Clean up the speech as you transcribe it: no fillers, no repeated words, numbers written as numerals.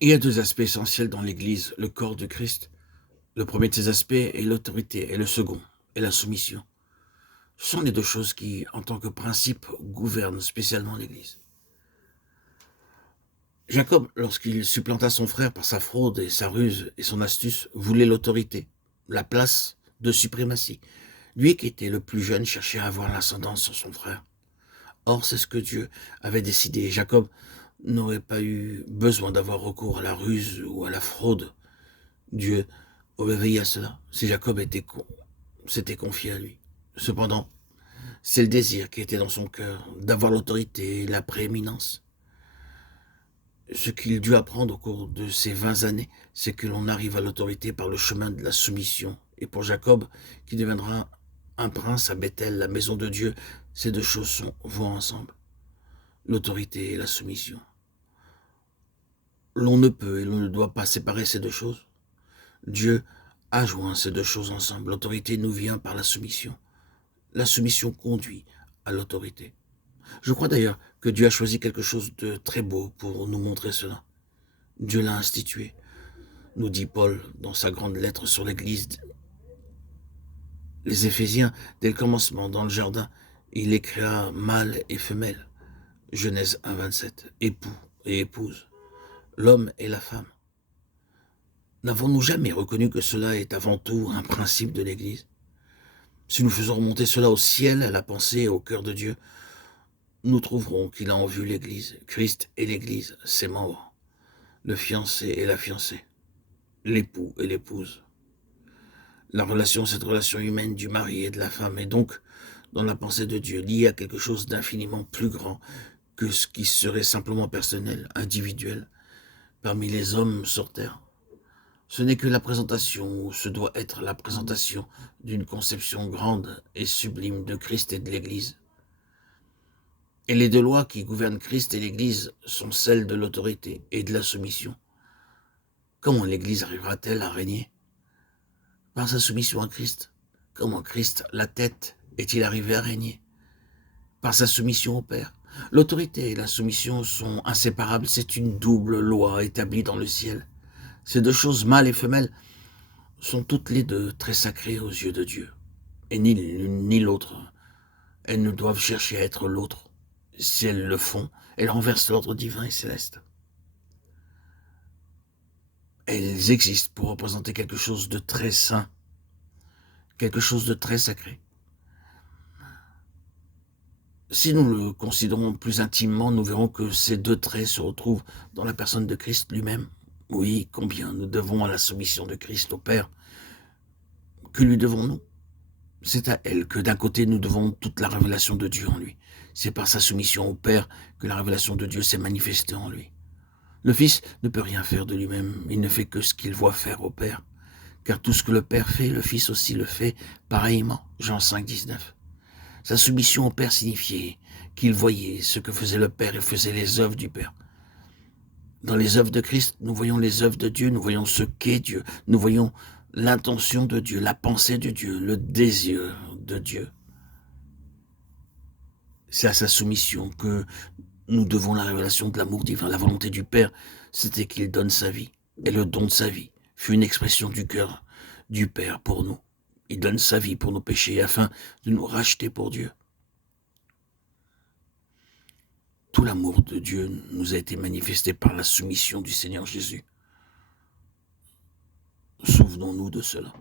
Il y a deux aspects essentiels dans l'Église, le corps du Christ. Le premier de ces aspects est l'autorité, et le second est la soumission. Ce sont les deux choses qui, en tant que principe, gouvernent spécialement l'Église. Jacob, lorsqu'il supplanta son frère par sa fraude et sa ruse et son astuce, voulait l'autorité, la place de suprématie. Lui qui était le plus jeune cherchait à avoir l'ascendance sur son frère. Or, c'est ce que Dieu avait décidé. Jacob n'aurait pas eu besoin d'avoir recours à la ruse ou à la fraude. Dieu aurait veillé à cela si Jacob s'était confié à lui. Cependant, c'est le désir qui était dans son cœur, d'avoir l'autorité et la prééminence. Ce qu'il dut apprendre au cours de ces 20 années, c'est que l'on arrive à l'autorité par le chemin de la soumission. Et pour Jacob, qui deviendra un prince à Bethel, la maison de Dieu, ces deux choses vont ensemble. L'autorité et la soumission. L'on ne peut et l'on ne doit pas séparer ces deux choses. Dieu a joint ces deux choses ensemble. L'autorité nous vient par la soumission. La soumission conduit à l'autorité. Je crois d'ailleurs que Dieu a choisi quelque chose de très beau pour nous montrer cela. Dieu l'a institué, nous dit Paul dans sa grande lettre sur l'Église. Les Éphésiens, dès le commencement, dans le jardin, il les créa mâle et femelle. Genèse 1, 27, époux et épouse, l'homme et la femme. N'avons-nous jamais reconnu que cela est avant tout un principe de l'Église? Si nous faisons remonter cela au ciel, à la pensée et au cœur de Dieu, nous trouverons qu'il a en vue l'Église, Christ et l'Église, ses membres, le fiancé et la fiancée, l'époux et l'épouse. La relation, cette relation humaine du mari et de la femme, est donc, dans la pensée de Dieu, liée à quelque chose d'infiniment plus grand que ce qui serait simplement personnel, individuel, parmi les hommes sur terre. Ce n'est que la présentation, ou ce doit être la présentation d'une conception grande et sublime de Christ et de l'Église. Et les deux lois qui gouvernent Christ et l'Église sont celles de l'autorité et de la soumission. Comment l'Église arrivera-t-elle à régner? Par sa soumission à Christ. Comment Christ, la tête, est-il arrivé à régner? Par sa soumission au Père. L'autorité et la soumission sont inséparables, c'est une double loi établie dans le ciel. Ces deux choses, mâle et femelle, sont toutes les deux très sacrées aux yeux de Dieu. Et ni l'une ni l'autre. Elles ne doivent chercher à être l'autre. Si elles le font, elles renversent l'ordre divin et céleste. Elles existent pour représenter quelque chose de très saint, quelque chose de très sacré. Si nous le considérons plus intimement, nous verrons que ces deux traits se retrouvent dans la personne de Christ lui-même. Oui, combien nous devons à la soumission de Christ au Père. Que lui devons-nous? C'est à elle que d'un côté nous devons toute la révélation de Dieu en lui. C'est par sa soumission au Père que la révélation de Dieu s'est manifestée en lui. Le Fils ne peut rien faire de lui-même, il ne fait que ce qu'il voit faire au Père. Car tout ce que le Père fait, le Fils aussi le fait pareillement. Jean 5, 19. Sa soumission au Père signifiait qu'il voyait ce que faisait le Père et faisait les œuvres du Père. Dans les œuvres de Christ, nous voyons les œuvres de Dieu, nous voyons ce qu'est Dieu, nous voyons l'intention de Dieu, la pensée de Dieu, le désir de Dieu. C'est à sa soumission que nous devons la révélation de l'amour divin. La volonté du Père, c'était qu'il donne sa vie. Et le don de sa vie fut une expression du cœur du Père pour nous. Il donne sa vie pour nos péchés afin de nous racheter pour Dieu. Tout l'amour de Dieu nous a été manifesté par la soumission du Seigneur Jésus. Souvenons-nous de cela.